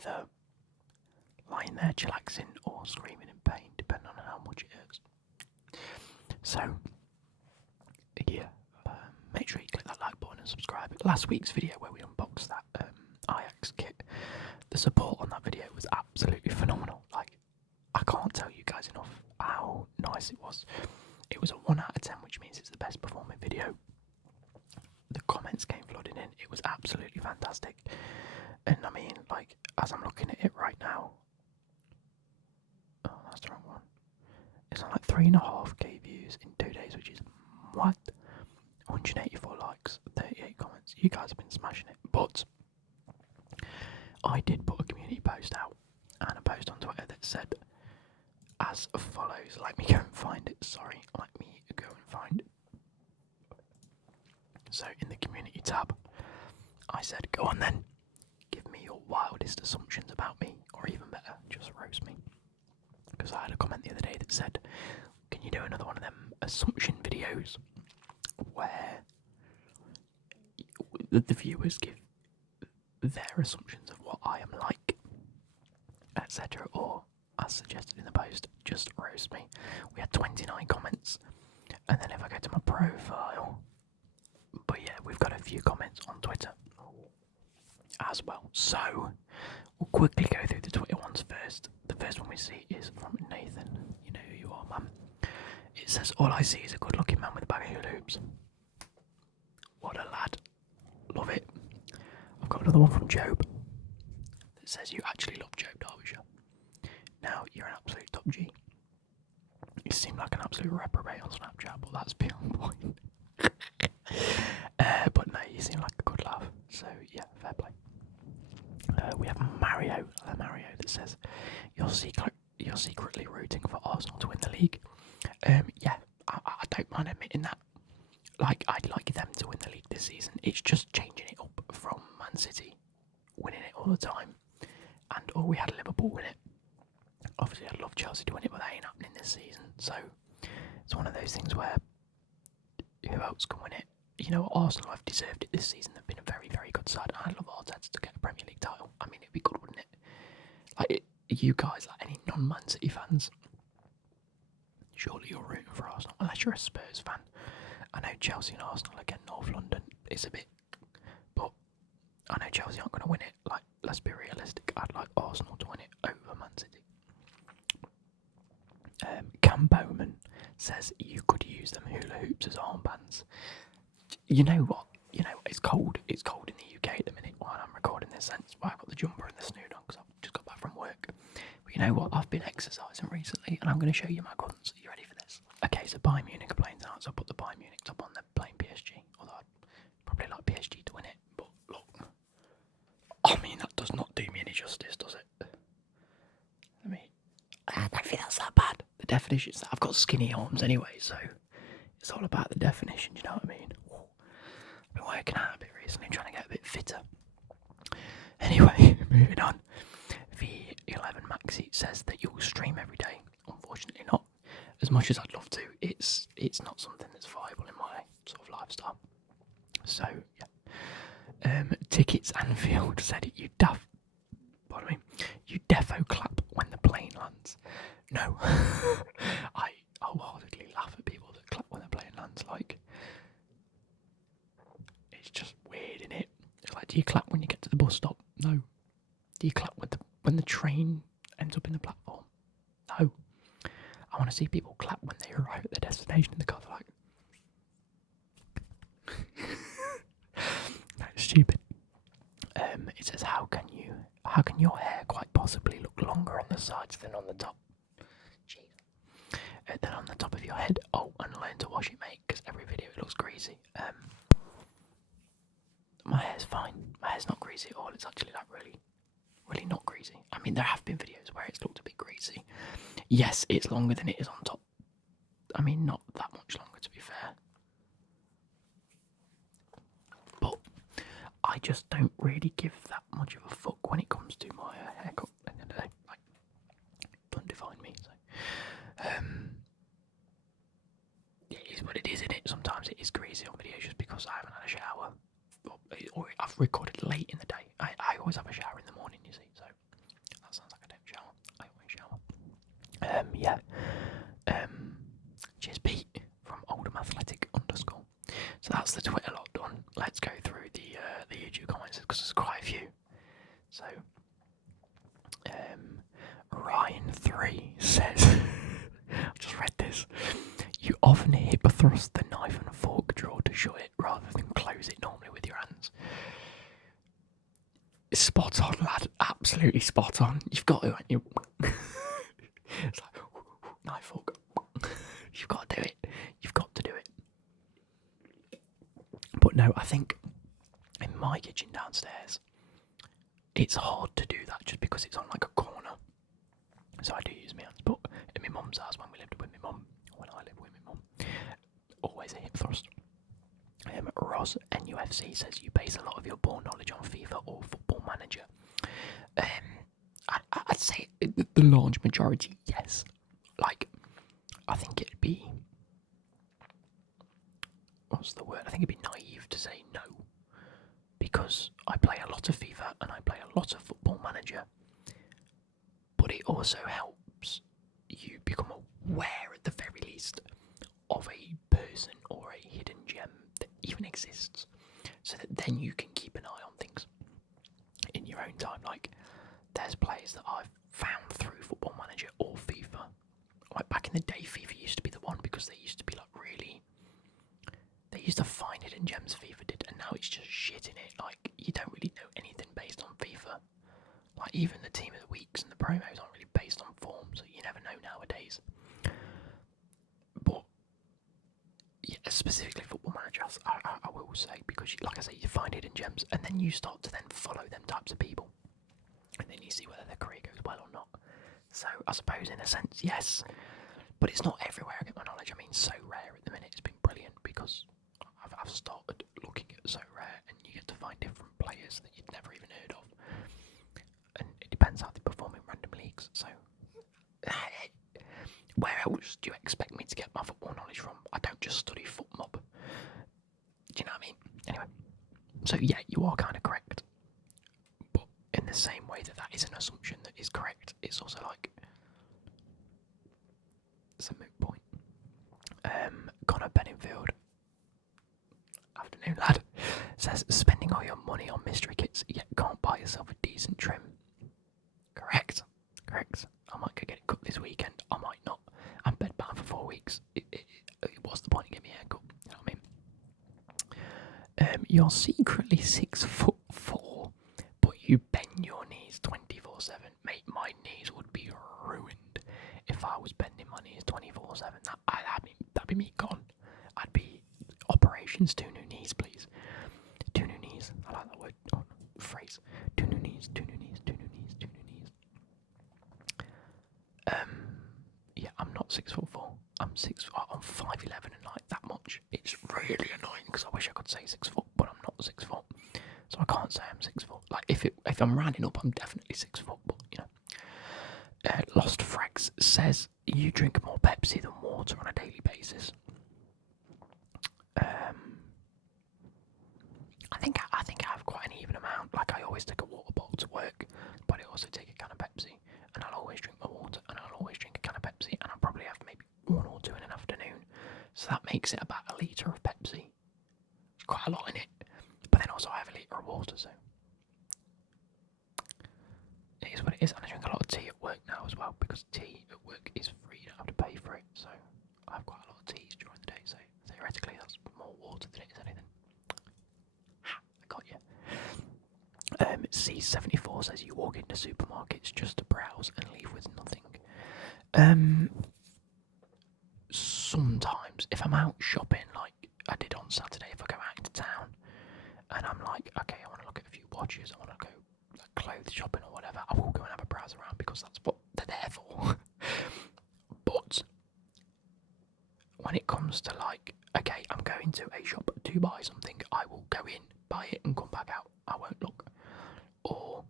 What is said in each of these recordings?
either lying there chillaxing or screaming in pain, depending on how much it hurts. So, yeah, make sure you click that like button and subscribe. Last week's video where we unboxed that Ajax kit, the support on that video was absolutely phenomenal. Like, I can't tell you guys enough how nice it was. It was a 1 out of 10, which means it's the best performing video. The comments came flooding in. It was absolutely fantastic. And I mean, like, as I'm looking at it right now, oh, that's the wrong one. It's on like 3.5k views in 2 days, which is what? 184 likes, 38 comments. You guys have been smashing it. But I did put a community post out and a post on Twitter that said as follows. Let me go and find it. Sorry, let me go and find it. So in the community tab, I said, go on then, give me your wildest assumptions about me, or even better, just roast me. Because I had a comment the other day that said, can you do another one of them assumption videos where the viewers give their assumptions of what I am like, etc. Or, as suggested in the post, just roast me. We had 29 comments, and then if I go to my profile, but yeah, we've got a few comments on Twitter as well. So, we'll quickly go through the Twitter ones first. The first one we see is from Nathan. You know who you are, man. It says, all I see is a good looking man with a bag of hula hoops. What a lad. Love it. I've got another one from Job that says, you actually love Job Derbyshire. Now, you're an absolute top G. You seem like an absolute reprobate on Snapchat, but that's beyond point. But no, you seem like a good laugh. So, yeah, fair play. We have Mario that says, you're secretly rooting for Arsenal to win the league. Yeah, I don't mind admitting that. Like, I'd like them to win the league this season. It's just changing it up from Man City winning it all the time, and we had Liverpool win it. Obviously, I'd love Chelsea to win it, but that ain't happening this season. So it's one of those things where who else can win it? You know, Arsenal have deserved it this season. They've been a very, very good side. I'd love Arteta to get a Premier League title. I mean, it'd be good, wouldn't it? Like, you guys, like any non-Man City fans, surely you're rooting for Arsenal, unless you're a Spurs fan. I know Chelsea and Arsenal again, North London, it's a bit, but I know Chelsea aren't going to win it. Like, let's be realistic. I'd like Arsenal to win it over Man City. Cam Bowman says you could use them hula hoops as armbands. You know what? It's cold. It's cold in the UK at the minute while I'm recording this. Hence why I've got the jumper and the snood on, because I've just got back from work. But you know what? I've been exercising recently, and I'm going to show you my guns. Are you ready for this? Okay, so Bayern Munich are playing tonight, so I'll put the Bayern Munich top on. They're playing PSG, although I'd probably like PSG to win it. But look, I mean, that does not do me any justice, does it? I don't think that's that bad. The definition is that I've got skinny arms anyway, so it's all about the definition, you know what I mean? I've been working out a bit recently, trying to get a bit fitter. Anyway, moving on. V11 Maxi says that you'll stream every day. Unfortunately not. As much as I'd love to, it's not something that's viable in my sort of lifestyle. So, yeah. Tickets Anfield said you defo clap when the plane lands. No. I wholeheartedly laugh at people that clap when the plane lands. Like, it's just weird, innit? It's like, do you clap when you get to the bus stop? No. Do you clap when the train ends up in the platform? No. I want to see people clap when they arrive at their destination in the car. They're like, that's stupid. It says, how can your hair quite possibly look longer on the sides than on the top? Jeez. Than on the top of your head. Oh, and learn to wash it, mate, because every video it looks greasy. My hair's fine. My hair's not greasy at all. It's actually like really not greasy. I mean, there have been videos where it's looked a bit greasy. Yes, it's longer than it is on top. I mean, not that much longer, to be fair. But I just don't really give that much of a fuck when it comes to my haircut. At the end of the day, like, doesn't define me. So, it is what it is, isn't it? Sometimes it is greasy on videos just because I haven't had a shower, or I've recorded late in the day. I always have a shower in the morning, you see. So that's the Twitter lot done. Let's go through the YouTube comments because there's quite a few. So, Ryan3 says, I've just read this. You often hip thrust the knife and fork drawer to shut it rather than close it normally with your hands. Spot on, lad. Absolutely spot on. You've got to, haven't you? It's like, knife, fork. You've got to do it. You've got to do it. But no, I think in my kitchen downstairs, it's hard to do that just because it's on like a corner. So I do use my hands. But in my mum's house, when I lived with my mum, always a hip thrust. Ross NUFC says you base a lot of your ball knowledge on FIFA or Football Manager. I'd say the large majority, yes. Like, I think it'd be... What's the word? I think it'd be naive to say no. Because I play a lot of FIFA and I play a lot of Football Manager. But it also helps you become aware, at the very least, of a person or a hidden gem that even exists. So that then you can keep an eye on things in your own time. Like, there's players that I've found through Football Manager or FIFA. Like, back in the day, FIFA used to be the one because they used to be like really... They used to find hidden gems, FIFA did, and now it's just shit in it. Like, you don't really know anything based on FIFA. Like, even the team of the weeks and the promos aren't really based on form, so you never know nowadays. But, yeah, specifically Football Manager, I will say, because, like I say, you find hidden gems, and then you start to then follow them types of people. And then you see whether their career goes well or not. So, I suppose, in a sense, yes. But it's not everywhere I get my knowledge. I mean, So Rare at the minute has been brilliant, because I've started looking at So Rare, and you get to find different players that you'd never even heard of. And it depends how they perform in random leagues. So, where else do you expect me to get my football knowledge from? I don't just study FootMob. Do you know what I mean? Anyway, so yeah, you are kind of correct. But in the same way that is an assumption that is correct, it's also like, it's a moot point. Connor Benningfield, afternoon lad, says spending all your money on mystery kits yet can't buy yourself a decent trim. Correct. I might go get it cut this weekend, I might not. I'm bedbound for 4 weeks. What's the point of getting me a haircut? You know what I mean? You're secretly 6'4", but you bend your knees 24/7. Mate, my knees would be ruined if I was bending my knees 24/7. That'd be me gone. I'd be operations 2 new knees, please. 2 new knees. I like that word. Oh, phrase. 2 new knees. 2 new knees. 2 new knees. 2 new knees. Yeah, I'm not 6'4". I'm 5'11" and like that much. It's really annoying because I wish I could say 6 foot, but I'm not 6 foot, so I can't say I'm 6 foot. Like if I'm rounding up, I'm definitely 6 foot. But you know, Lost Frags says you drink more Pepsi than water on a daily basis. I think I have quite an even amount. Like I always take a water bottle to work, but I also take a can of Pepsi, and I'll always drink my water, and I'll always drink a can of Pepsi, and I'll probably have maybe 1 or 2 in an afternoon. So that makes it about 1 litre of Pepsi. It's quite a lot in it, but then also I have 1 litre of water, so it is what it is. And I drink a lot of tea at work now as well, because tea at work is free, you don't have to pay for it. So I have quite a lot of teas during the day, so theoretically that's more water than it is anything. I got you. C74 says you walk into supermarkets just to browse and leave with nothing. Sometimes, if I'm out shopping, like I did on Saturday, if I go out into town and I'm like, okay, I want to look at a few watches, I want to go like clothes shopping or whatever, I will go and have a browse around because that's what they're there for. But when it comes to like, okay, I'm going to a shop to buy something, I will go in, buy it and come back out. I won't look. Or,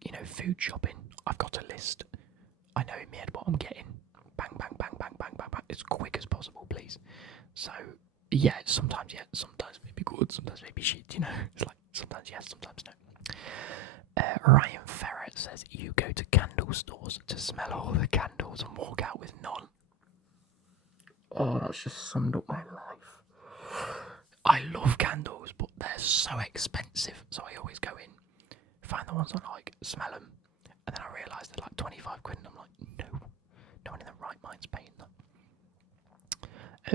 you know, food shopping, I've got a list. I know in my head what I'm getting. Bang, bang, bang, bang, bang, bang, bang, as quick as possible, please. So, yeah, sometimes maybe good, sometimes maybe shit, you know. It's like, sometimes yes, sometimes no. Ryan Farrah says, you go to candle stores to smell all the candles and walk out with none. Oh, that's just summed up my life. I love candles, but they're so expensive, so I always go in, find the ones I like, smell them, and then I realise they're like 25 quid, and I'm like, no one in their right mind's paying that.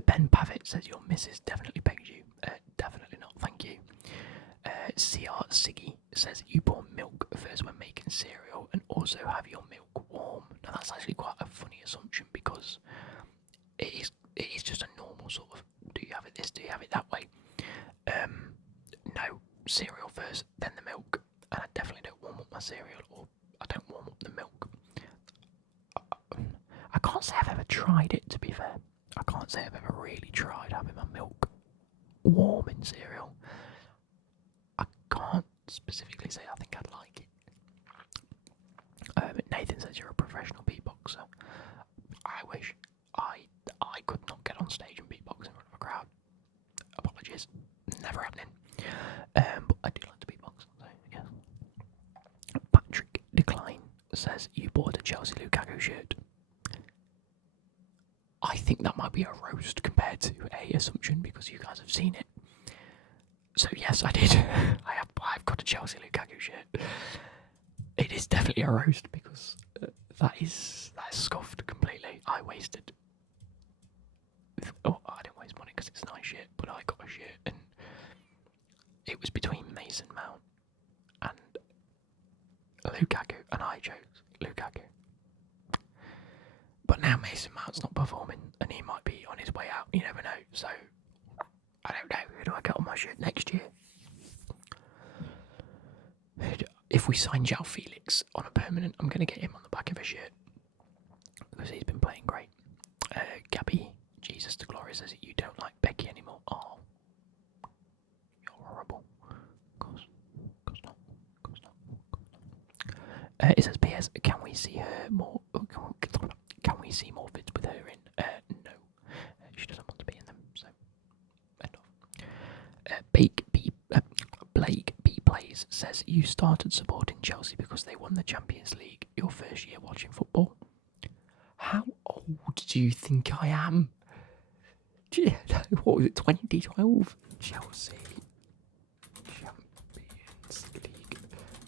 Ben Pavitt says your missus definitely begged you. Definitely not, thank you. CR Siggy says you pour milk first when making cereal and also have your milk warm. Now that's actually quite a funny assumption because it is just a normal sort of, do you have it this, do you have it that way? No, cereal first, then the milk, and I definitely don't warm up my cereal, or I don't warm up the milk. I can't say I've ever tried it, to be fair. I can't say I've ever really tried having my milk warm in cereal. I can't specifically say I think I'd like it. Nathan says you're a professional beatboxer. I wish I could not get on stage and beatbox in front of a crowd. Apologies, never happening. But I do like to beatbox, so yeah. Patrick Decline says you bought a Chelsea Lukaku shirt. I think that might be a roast compared to a assumption because you guys have seen it. So yes, I did. I've got a Chelsea Lukaku shirt. It is definitely a roast because that is scuffed completely. I wasted. Oh, I didn't waste money because it's a nice shirt, but I got a shirt and it was between Mason Mount and Lukaku, and I chose Lukaku. But now Mason Mount's not performing, and he might be on his way out. You never know. So I don't know. Who do I get on my shirt next year? If we sign João Felix on a permanent, I'm going to get him on the back of a shirt because he's been playing great. Gabby, Jesus to glory, says that you don't like Becky anymore. Oh, you're horrible. Of course not. It says, P.S. Can we see her more? Can we see more vids with her in? No, she doesn't want to be in them. So, end of. Blake B plays says you started supporting Chelsea because they won the Champions League your first year watching football. How old do you think I am? What was it, 2012? Chelsea Champions League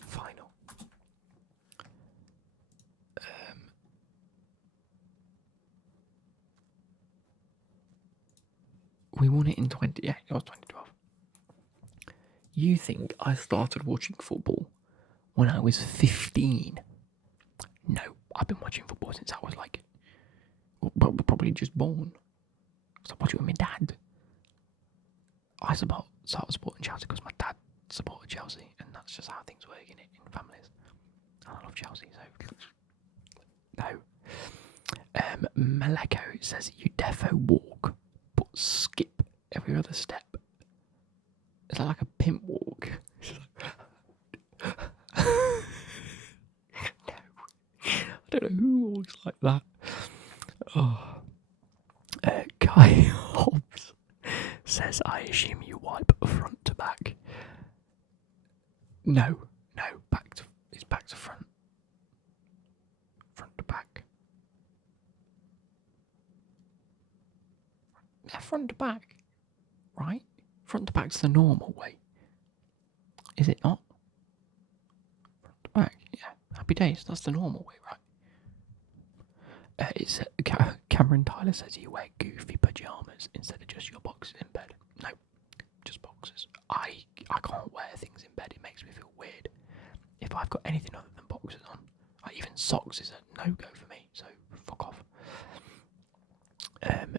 final. We won it in 20. Yeah, it was 2012. You think I started watching football when I was 15? No, I've been watching football since I was like, probably just born. I watched it with my dad. I started supporting Chelsea because my dad supported Chelsea, and that's just how things work in families. And I love Chelsea, so no. Maleko says you defo walk, but skip every other step. Is that like a pimp walk? No. I don't know who walks like that. Oh. Kai Hobbs says, I assume you wipe front to back. No, it's back to front. Front to back. Yeah, front to back. Right? Front to back's the normal way. Is it not? Front to back, yeah. Happy days, that's the normal way, right? It's Cameron Tyler says you wear goofy pyjamas instead of just your boxes in bed. No, just boxes. I can't wear things in bed. It makes me feel weird. If I've got anything other than boxes on, like even socks is a no-go for me. So fuck off.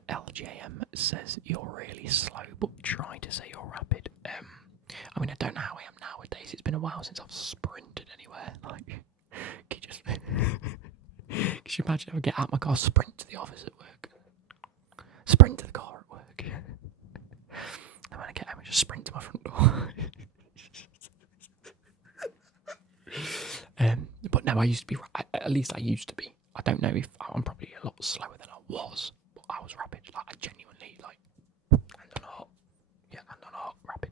LJM says you're really slow, but try to say you're rapid. I mean, I don't know how I am nowadays. It's been a while since I've sprinted anywhere. Like, can you just? Could you imagine if I get out of my car, sprint to the office at work, sprint to the car at work, and when I get home, I just sprint to my front door. But no, I used to be. At least I used to be. I don't know if I'm probably a lot slower than I was, but I was rapid. Like I genuinely hand on heart, rapid.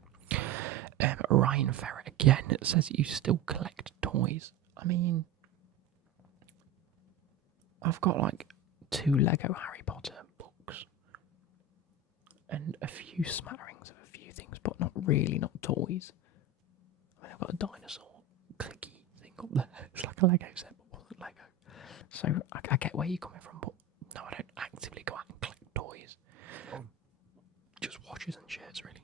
Ryan Farrah again says you still collect toys. I mean, I've got like 2 Lego Harry Potter books and a few smatterings of a few things but not really, not toys. I mean, I've got a dinosaur clicky thing up there. It's like a Lego set, but wasn't Lego. So I get where you're coming from, but no, I don't actively go out and collect toys. Just watches and shirts, really.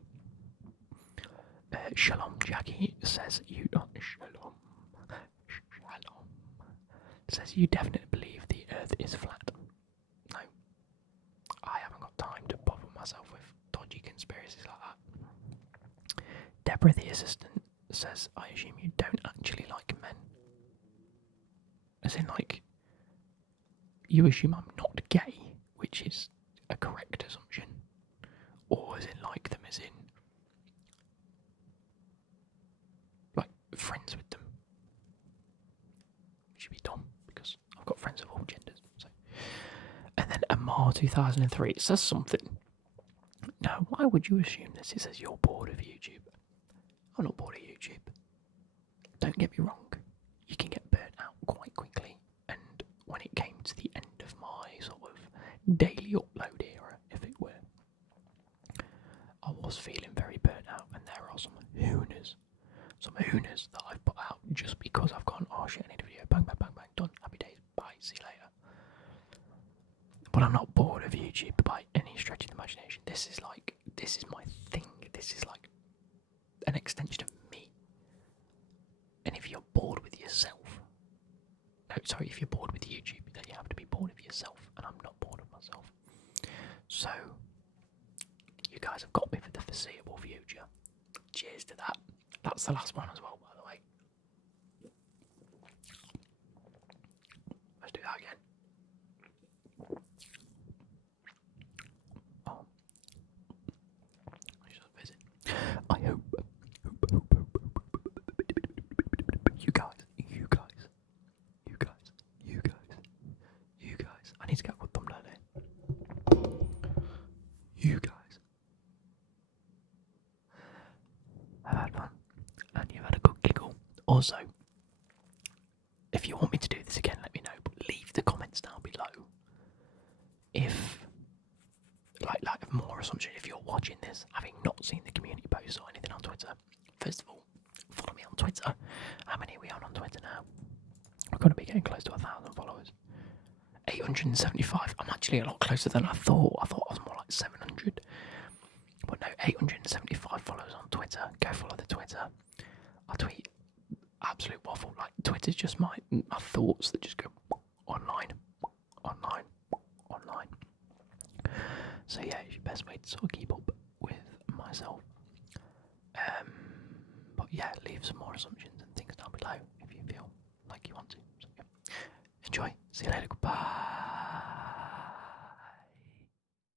Shalom Jackie says Shalom says you definitely believe the Earth is flat. No, I haven't got time to bother myself with dodgy conspiracies like that. Deborah, the assistant, says I assume you don't actually like men. As in, like, you assume I'm not gay, which is a correct assumption, or as in like them, as in like friends with them. Which would be dumb because I've got friends of all genders. So. And then Amar 2003, it says something. Now, why would you assume this? It says you're bored of YouTube. I'm not bored of YouTube. Don't get me wrong, you can get burnt out quite quickly. And when it came to the end of my sort of daily upload era, if it were, I was feeling very burnt out, and there are some hooners that I've put out just because I've gone, oh shit, I need a video, bang, bang, bang, bang, done, happy days, bye, see you later. But I'm not bored of YouTube by any stretch of the imagination. This is my thing, this is like an extension of me. And if you're bored with yourself, if you're bored with YouTube, then you have to be bored of yourself, and I'm not bored of myself. So, you guys have got me for the foreseeable future. Cheers to that. That's the last one as well, by the way. Let's do that again. Oh. I just visit. I hope you guys. I need to get a good thumbnail here. You guys have had fun, and you've had a good giggle. Also, if you want me to do this again, let me know, but leave the comments down below if, like more assumption, if you're watching this, having not seen the community posts or anything on Twitter. First of all, follow me on Twitter. How many are we on Twitter now? We're going to be getting close to 1,000 followers. 875. I'm actually a lot closer than I thought. I thought I was more like 700. But no, 875 followers on Twitter. Go follow the Twitter. I tweet absolute waffle. Like, Twitter's just my thoughts that just go online. So yeah, it's your best way to sort of keep up with myself. But yeah, leave some more assumptions and things down below if you feel like you want to. So, yeah. Enjoy. See you later. Goodbye.